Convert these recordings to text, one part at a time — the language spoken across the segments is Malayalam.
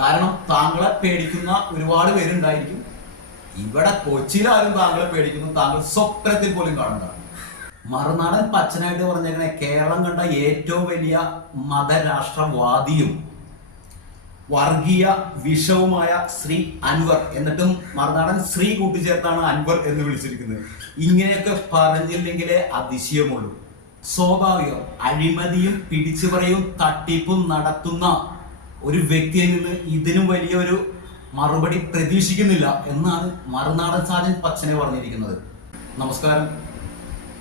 കാരണം താങ്കളെ പേടിക്കുന്ന ഒരുപാട് പേരുണ്ടായിരിക്കും. ഇവിടെ കൊച്ചിയിലാരും താങ്കളെ പേടിക്കുന്നു താങ്കൾ സ്വപ്നത്തിൽ പോലും കാണുന്നതാണ്. മറുനാടൻ പച്ചനായിട്ട് പറഞ്ഞേക്കണേ കേരളം കണ്ട ഏറ്റവും വലിയ മതരാഷ്ട്രവാദിയും വർഗീയ വിഷവുമായ ശ്രീ അൻവർ, എന്നിട്ടും മറുനാടൻ ശ്രീ കൂട്ടിച്ചേർത്താണ് അൻവർ എന്ന് വിളിച്ചിരിക്കുന്നത്. ഇങ്ങനെയൊക്കെ പറഞ്ഞില്ലെങ്കിലേ അതിശയമുള്ളൂ. സ്വാഭാവികം. അഴിമതിയും പിടിച്ചുപറിയും തട്ടിപ്പും നടത്തുന്ന ഒരു വ്യക്തിയിൽ നിന്ന് ഇതിനും വലിയൊരു മറുപടി പ്രതീക്ഷിക്കുന്നില്ല എന്നാണ് മറുനാടൻ സാജൻ പച്ചനെ പറഞ്ഞിരിക്കുന്നത്. നമസ്കാരം.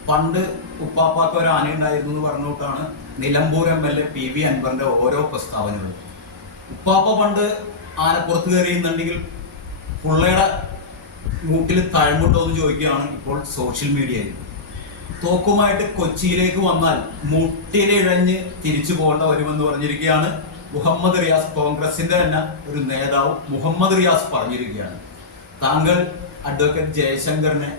പണ്ട് ഉപ്പാപ്പാക്ക് ഒരു ആന ഉണ്ടായിരുന്നു എന്ന് പറഞ്ഞുകൊണ്ടാണ് നിലമ്പൂർ MLA PV അൻവറിന്റെ ഓരോ പ്രസ്താവനകളും. ഉപ്പാപ്പ പണ്ട് ആനപ്പുറത്ത് കയറിയുന്നുണ്ടെങ്കിൽ പുള്ളയുടെ മൂട്ടിൽ തഴമ്പുണ്ടോ എന്ന് ചോദിക്കുകയാണ് ഇപ്പോൾ സോഷ്യൽ മീഡിയയിൽ. തോക്കുമായിട്ട് കൊച്ചിയിലേക്ക് വന്നാൽ മുട്ടിലിഴഞ്ഞ് തിരിച്ചു പോകേണ്ട വരുമെന്ന് പറഞ്ഞിരിക്കുകയാണ് മുഹമ്മദ് റിയാസ്. കോൺഗ്രസിന്റെ തന്നെ ഒരു നേതാവ് മുഹമ്മദ് റിയാസ് പറഞ്ഞിരിക്കുകയാണ്. താങ്കൾ അഡ്വക്കേറ്റ് ജയശങ്കറിനെ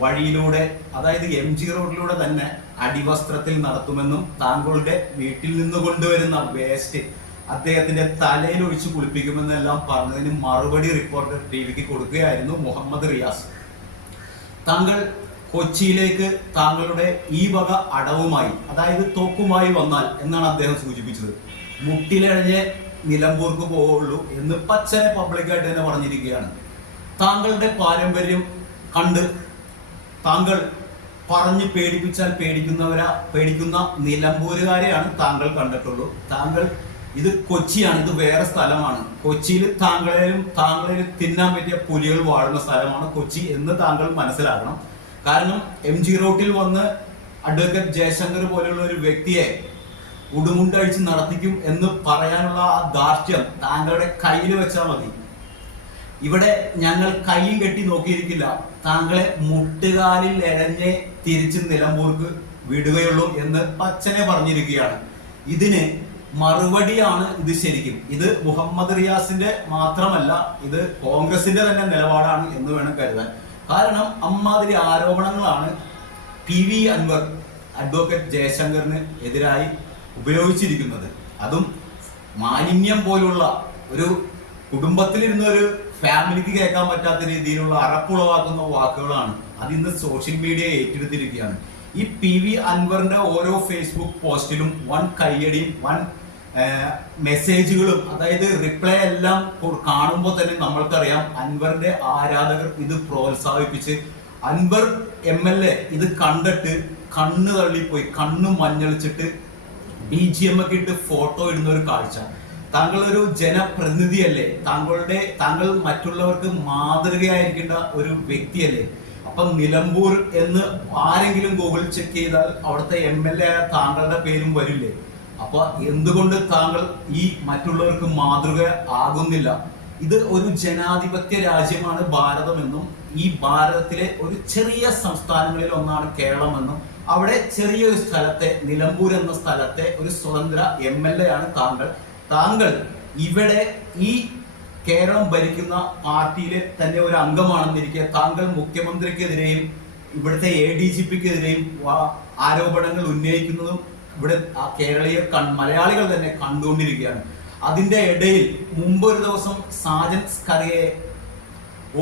വഴിയിലൂടെ, അതായത് MG റോഡിലൂടെ തന്നെ അടിവസ്ത്രത്തിൽ നടത്തുമെന്നും താങ്കളുടെ വീട്ടിൽ നിന്ന് കൊണ്ടുവരുന്ന വേസ്റ്റ് അദ്ദേഹത്തിന്റെ തലയിൽ ഒഴിച്ച് കുളിപ്പിക്കുമെന്നെല്ലാം പറഞ്ഞതിന് മറുപടി റിപ്പോർട്ടർ TVക്ക് കൊടുക്കുകയായിരുന്നു മുഹമ്മദ് റിയാസ്. താങ്കൾ കൊച്ചിയിലേക്ക് താങ്കളുടെ ഈ വക അടവുമായി, അതായത് തോക്കുമായി വന്നാൽ എന്നാണ് അദ്ദേഹം സൂചിപ്പിച്ചത്. മുട്ടിലഴഞ്ഞ് നിലമ്പൂർക്ക് പോവുള്ളൂ എന്ന് പച്ചനെ പബ്ലിക്കായിട്ട് തന്നെ പറഞ്ഞിരിക്കുകയാണ്. താങ്കളുടെ പാരമ്പര്യം കണ്ട് താങ്കൾ പറഞ്ഞ് പേടിപ്പിച്ചാൽ പേടിക്കുന്ന നിലമ്പൂരുകാരെയാണ് താങ്കൾ കണ്ടിട്ടുള്ളൂ. താങ്കൾ ഇത് കൊച്ചിയാണ്, ഇത് വേറെ സ്ഥലമാണ്. കൊച്ചിയിൽ താങ്കളേലും തിന്നാൻ പറ്റിയ പുലികൾ വാഴുന്ന സ്ഥലമാണ് കൊച്ചി എന്ന് താങ്കൾ മനസ്സിലാക്കണം. കാരണം MG റോട്ടിൽ വന്ന് അഡ്വക്കേറ്റ് ജയശങ്കർ പോലെയുള്ള ഒരു വ്യക്തിയെ ഉടുമുണ്ടഴിച്ച് നടത്തിക്കും എന്ന് പറയാനുള്ള ആ ധാർഷ്ട്യം താങ്കളുടെ കയ്യിൽ വെച്ചാൽ മതി. ഇവിടെ ഞങ്ങൾ കൈയും കെട്ടി നോക്കിയിരിക്കില്ല. താങ്കളെ മുട്ടുകാലിൽ എഴഞ്ഞ് തിരിച്ച് നിലമ്പൂർക്ക് വിടുകയുള്ളൂ എന്ന് പച്ചനെ പറഞ്ഞിരിക്കുകയാണ്. ഇതിന് മറുപടിയാണ് ഇത്. ശരിക്കും ഇത് മുഹമ്മദ് റിയാസിന്റെ മാത്രമല്ല, ഇത് കോൺഗ്രസിന്റെ തന്നെ നിലപാടാണ് എന്ന് വേണം കരുതാൻ. കാരണം അമ്മാതിരി ആരോപണങ്ങളാണ് PV അൻവർ അഡ്വക്കേറ്റ് ജയശങ്കറിന് എതിരായി ഉപയോഗിച്ചിരിക്കുന്നത്. അതും മാലിന്യം പോലുള്ള ഒരു കുടുംബത്തിലിരുന്ന ഒരു ഫാമിലിക്ക് കേൾക്കാൻ പറ്റാത്ത രീതിയിലുള്ള അറപ്പുളവാക്കുന്ന വാക്കുകളാണ്. അതിന്ന് സോഷ്യൽ മീഡിയ ഏറ്റെടുത്തിരിക്കുകയാണ്. ഈ PV അൻവറിന്റെ ഓരോ ഫേസ്ബുക്ക് പോസ്റ്റിലും വൻ കയ്യടിയും വൻ മെസ്സേജുകളും, അതായത് റിപ്ലൈ എല്ലാം കാണുമ്പോൾ തന്നെ നമ്മൾക്കറിയാം അൻവറിന്റെ ആരാധകർ ഇത് പ്രോത്സാഹിപ്പിച്ച് അൻവർ MLA ഇത് കണ്ടിട്ട് കണ്ണ് തള്ളിപ്പോയി, കണ്ണു മഞ്ഞളിച്ചിട്ട് BGM ഒക്കെ ഇട്ട് ഫോട്ടോ ഇടുന്ന ഒരു കാഴ്ച. താങ്കൾ ഒരു ജനപ്രതിനിധിയല്ലേ, താങ്കൾ മറ്റുള്ളവർക്ക് മാതൃകയായിരിക്കേണ്ട ഒരു വ്യക്തിയല്ലേ. അപ്പൊ നിലമ്പൂർ എന്ന് ആരെങ്കിലും ഗൂഗിൾ ചെക്ക് ചെയ്താൽ അവിടുത്തെ MLA ആയ താങ്കളുടെ പേരും വരില്ലേ? അപ്പൊ എന്തുകൊണ്ട് താങ്കൾ ഈ മറ്റുള്ളവർക്ക് മാതൃക ആകുന്നില്ല? ഇത് ഒരു ജനാധിപത്യ രാജ്യമാണ് ഭാരതമെന്നും ഈ ഭാരതത്തിലെ ഒരു ചെറിയ സംസ്ഥാനങ്ങളിൽ ഒന്നാണ് കേരളമെന്നും അവിടെ ചെറിയൊരു സ്ഥലത്തെ നിലമ്പൂർ എന്ന സ്ഥലത്തെ ഒരു സ്വതന്ത്ര MLA ആണ് താങ്കൾ ഇവിടെ ഈ കേരളം ഭരിക്കുന്ന പാർട്ടിയിലെ തന്നെ ഒരു അംഗമാണെന്നിരിക്കെ താങ്കൾ മുഖ്യമന്ത്രിക്കെതിരെയും ഇവിടുത്തെ ADGPക്കെതിരെയും ആരോപണങ്ങൾ ഉന്നയിക്കുന്നതും ഇവിടെ മലയാളികൾ തന്നെ കണ്ടുകൊണ്ടിരിക്കുകയാണ്. അതിന്റെ ഇടയിൽ മുമ്പൊരു ദിവസം സാജൻ സ്കറിയെ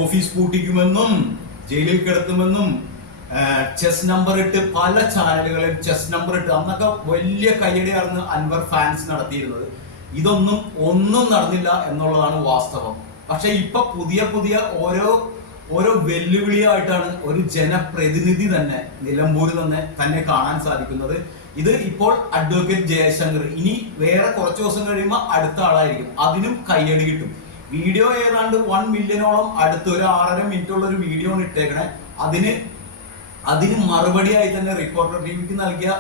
ഓഫീസ് പൂട്ടിക്കുമെന്നും ജയിലിൽ കിടത്തുമെന്നും ചെസ് നമ്പർ ഇട്ട് പല ചാനലുകളിൽ ചെസ് നമ്പർ ഇട്ട് അന്നൊക്കെ വലിയ കയ്യടിയായിരുന്നു അൻവർ ഫാൻസ് നടത്തിയിരുന്നത്. ഒന്നും നടന്നില്ല എന്നുള്ളതാണ് വാസ്തവം. പക്ഷെ ഇപ്പൊ പുതിയ ഓരോ വെല്ലുവിളിയായിട്ടാണ് ഒരു ജനപ്രതിനിധി തന്നെ നിലമ്പൂർ തന്നെ കാണാൻ സാധിക്കുന്നത്. ഇത് ഇപ്പോൾ അഡ്വക്കേറ്റ് ജയശങ്കർ, ഇനി വേറെ കുറച്ച് ദിവസം കഴിയുമ്പോൾ അടുത്ത ആളായിരിക്കും, അതിനും കയ്യടി കിട്ടും. വീഡിയോ ഏതാണ്ട് 1 മില്യണോളം അടുത്ത് ഒരു 6.5 മിനിറ്റുള്ള ഒരു വീഡിയോ ആണ് ഇട്ടേക്കണേ. അതിന് മറുപടിയായി തന്നെ റിപ്പോർട്ടർ TVക്ക് നൽകിയ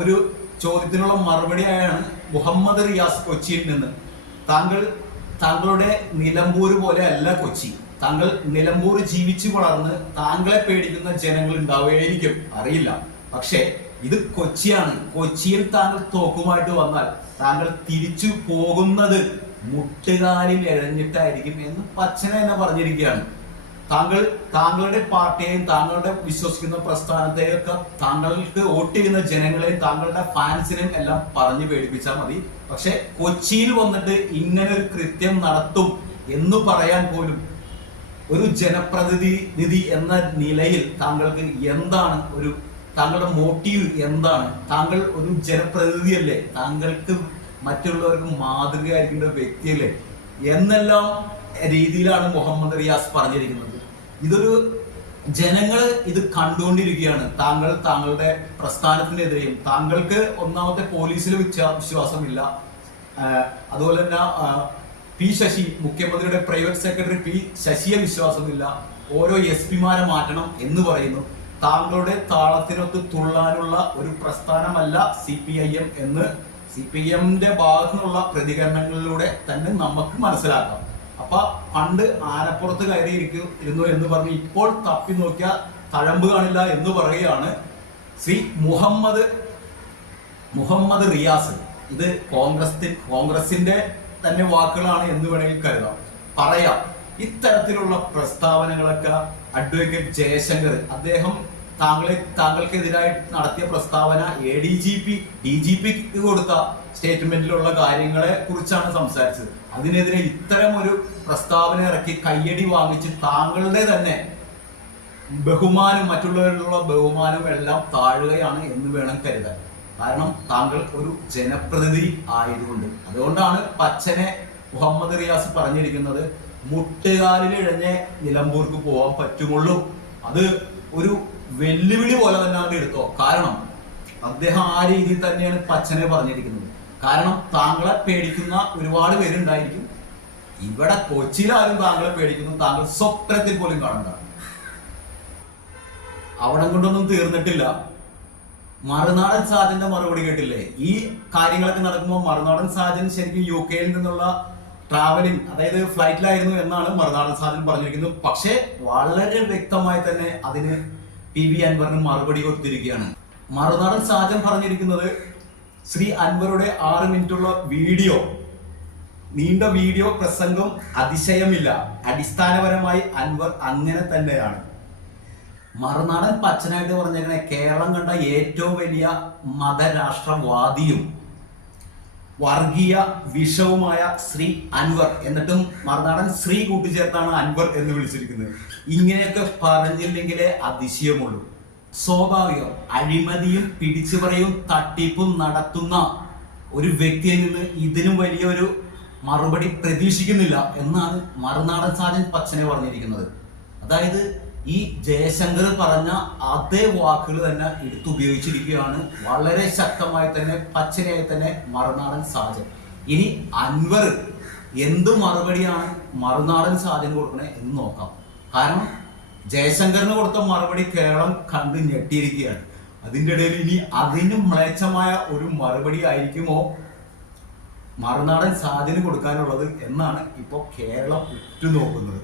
ഒരു ചോദ്യത്തിനുള്ള മറുപടിയായാണ് മുഹമ്മദ് റിയാസ് കൊച്ചിയിൽ നിന്ന് താങ്കളുടെ നിലമ്പൂർ പോലെ അല്ല കൊച്ചി. താങ്കൾ നിലമ്പൂർ ജീവിച്ചു വളർന്ന് താങ്കളെ പേടിക്കുന്ന ജനങ്ങൾ ഉണ്ടാവുകയായിരിക്കും, അറിയില്ല. പക്ഷേ ഇത് കൊച്ചിയാണ്. കൊച്ചിയിൽ താങ്കൾ തോക്കുമായിട്ട് വന്നാൽ താങ്കൾ തിരിച്ചു പോകുന്നത് മുട്ടുകാലിൽ എഴഞ്ഞിട്ടായിരിക്കും എന്ന് പച്ചനെ തന്നെ പറഞ്ഞിരിക്കുകയാണ്. താങ്കളുടെ പാർട്ടിയെയും താങ്കളുടെ വിശ്വസിക്കുന്ന പ്രസ്ഥാനത്തെയും ഒക്കെ താങ്കൾക്ക് വോട്ട് ചെയ്യുന്ന ജനങ്ങളെയും താങ്കളുടെ ഫാൻസിനെയും എല്ലാം പറഞ്ഞു പേടിപ്പിച്ചാൽ മതി. പക്ഷെ കൊച്ചിയിൽ വന്നിട്ട് ഇങ്ങനെ ഒരു കൃത്യം നടത്തും എന്ന് പറയാൻ പോലും ഒരു ജനപ്രതിനിധി എന്ന നിലയിൽ താങ്കൾക്ക് എന്താണ് താങ്കളുടെ മോട്ടീവ് എന്താണ്? താങ്കൾ ഒരു ജനപ്രതിനിധിയല്ലേ? താങ്കൾക്ക് മറ്റുള്ളവർക്ക് മാതൃകയായിരിക്കേണ്ട വ്യക്തിയല്ലേ എന്നെല്ലാം രീതിയിലാണ് മുഹമ്മദ് റിയാസ് പറഞ്ഞിരിക്കുന്നത്. ജനങ്ങൾ ഇത് കണ്ടുകൊണ്ടിരിക്കുകയാണ്. താങ്കളുടെ പ്രസ്ഥാനത്തിനെതിരെയും താങ്കൾക്ക് ഒന്നാമത്തെ പോലീസിൽ വിശ്വാസമില്ല. അതുപോലെ തന്നെ പി ശശി, മുഖ്യമന്ത്രിയുടെ പ്രൈവറ്റ് സെക്രട്ടറി പി ശശിയെ വിശ്വാസമില്ല. ഓരോ SP-മാരെ മാറ്റണം എന്ന് പറയുന്നു. താങ്കളുടെ താളത്തിനൊത്ത് തുള്ളാനുള്ള ഒരു പ്രസ്ഥാനമല്ല CPIM എന്ന് CPIMന്റെ ഭാഗത്തു നിന്നുള്ള പ്രതികരണങ്ങളിലൂടെ തന്നെ നമുക്ക് മനസ്സിലാക്കാം. അപ്പൊ പണ്ട് ആനപ്പുറത്ത് കയറിയിരിക്കുന്നു എന്ന് പറഞ്ഞ് ഇപ്പോൾ തപ്പി നോക്കിയാൽ തഴമ്പ് കാണില്ല എന്ന് പറയുകയാണ് ശ്രീ മുഹമ്മദ് റിയാസ്. ഇത് കോൺഗ്രസിന്റെ തന്നെ വാക്കുകളാണ് എന്ന് വേണമെങ്കിൽ പറയാം. ഇത്തരത്തിലുള്ള പ്രസ്താവനകളൊക്കെ അഡ്വക്കേറ്റ് ജയശങ്കർ അദ്ദേഹം താങ്കൾക്കെതിരായി നടത്തിയ പ്രസ്താവന DGPക്ക് കൊടുത്ത സ്റ്റേറ്റ്മെന്റിലുള്ള കാര്യങ്ങളെ കുറിച്ചാണ് സംസാരിച്ചത്. അതിനെതിരെ ഇത്തരം ഒരു പ്രസ്താവന ഇറക്കി കയ്യടി വാങ്ങിച്ച് താങ്കളുടെ തന്നെ ബഹുമാനം, മറ്റുള്ളവരിലുള്ള ബഹുമാനം എല്ലാം താഴുകയാണ് എന്ന് വേണം കരുതാൻ. കാരണം താങ്കൾ ഒരു ജനപ്രതിനിധി ആയതുകൊണ്ട്. അതുകൊണ്ടാണ് പച്ചനെ മുഹമ്മദ് റിയാസ് പറഞ്ഞിരിക്കുന്നത്, മുട്ടുകാലിൽ ഇഴഞ്ഞ് നിലമ്പൂർക്ക് പോകാൻ പറ്റുമുള്ളൂ. അത് ഒരു വെല്ലുവിളി പോലെ തന്നെ അങ്ങ് എടുത്തോ. കാരണം അദ്ദേഹം ആ രീതിയിൽ തന്നെയാണ് പച്ചനെ പറഞ്ഞിരിക്കുന്നത്. കാരണം താങ്കളെ പേടിക്കുന്ന ഒരുപാട് പേരുണ്ടായിരിക്കും. ഇവിടെ കൊച്ചിയിലാരും താങ്കളെ പേടിക്കുന്നു താങ്കൾ സ്വപ്നത്തിൽ പോലും കാണണ്ട. അവിടെ കൊണ്ടൊന്നും തീർന്നിട്ടില്ല. മറുനാടൻ സാജന്റെ മറുപടി കേട്ടില്ലേ? ഈ കാര്യങ്ങളൊക്കെ നടക്കുമ്പോൾ മറുനാടൻ സാജൻ ശരിക്കും UK നിന്നുള്ള ട്രാവലിംഗ്, അതായത് ഫ്ലൈറ്റിലായിരുന്നു എന്നാണ് മറുനാടൻ സാജൻ പറഞ്ഞിരിക്കുന്നത്. പക്ഷേ വളരെ വ്യക്തമായി തന്നെ അതിന് PV അൻവറിന് മറുപടി കൊടുത്തിരിക്കുകയാണ്. മറുനാടൻ സാജൻ പറഞ്ഞിരിക്കുന്നത് ശ്രീ അൻവറുടെ 6 മിനിറ്റുള്ള നീണ്ട വീഡിയോ പ്രസംഗം അതിശയമില്ല, അടിസ്ഥാനപരമായി അൻവർ അങ്ങനെ തന്നെയാണ്. മറുനാടൻ പച്ചനായിട്ട് പറഞ്ഞേക്കണേ കേരളം കണ്ട ഏറ്റവും വലിയ മതരാഷ്ട്രവാദിയും വർഗീയ വിഷവുമായ ശ്രീ അൻവർ, എന്നിട്ടും മറുനാടൻ ശ്രീ കൂട്ടിച്ചേർത്താണ് അൻവർ എന്ന് വിളിച്ചിരിക്കുന്നത്. ഇങ്ങനെയൊക്കെ പറഞ്ഞില്ലെങ്കിലേ അതിശയമുള്ളൂ. സ്വാഭാവികം. അഴിമതിയും പിടിച്ചുപറിയും തട്ടിപ്പും നടത്തുന്ന ഒരു വ്യക്തിയിൽ നിന്ന് ഇതിനും വലിയൊരു മറുപടി പ്രതീക്ഷിക്കുന്നില്ല എന്നാണ് മറുനാടൻ സാജൻ പച്ചനെ പറഞ്ഞിരിക്കുന്നത്. അതായത് ഈ ജയശങ്കർ പറഞ്ഞ അതേ വാക്കുകൾ തന്നെ എടുത്തുപയോഗിച്ചിരിക്കുകയാണ് വളരെ ശക്തമായി തന്നെ പച്ചനായി തന്നെ മറുനാടൻ സാജൻ. ഇനി അൻവർ എന്ത് മറുപടിയാണ് മറുനാടൻ സാജന് കൊടുക്കണേ എന്ന് നോക്കാം. കാരണം ജയശങ്കറിന് കൊടുത്ത മറുപടി കേരളം കണ്ട് ഞെട്ടിയിരിക്കുകയാണ്. അതിൻ്റെ ഇടയിൽ ഇനി അതിനും മ്ലേച്ഛമായ ഒരു മറുപടി ആയിരിക്കുമോ മറുനാടൻ സാജന് കൊടുക്കാനുള്ളത് എന്നാണ് ഇപ്പോൾ കേരളം ഉറ്റുനോക്കുന്നത്.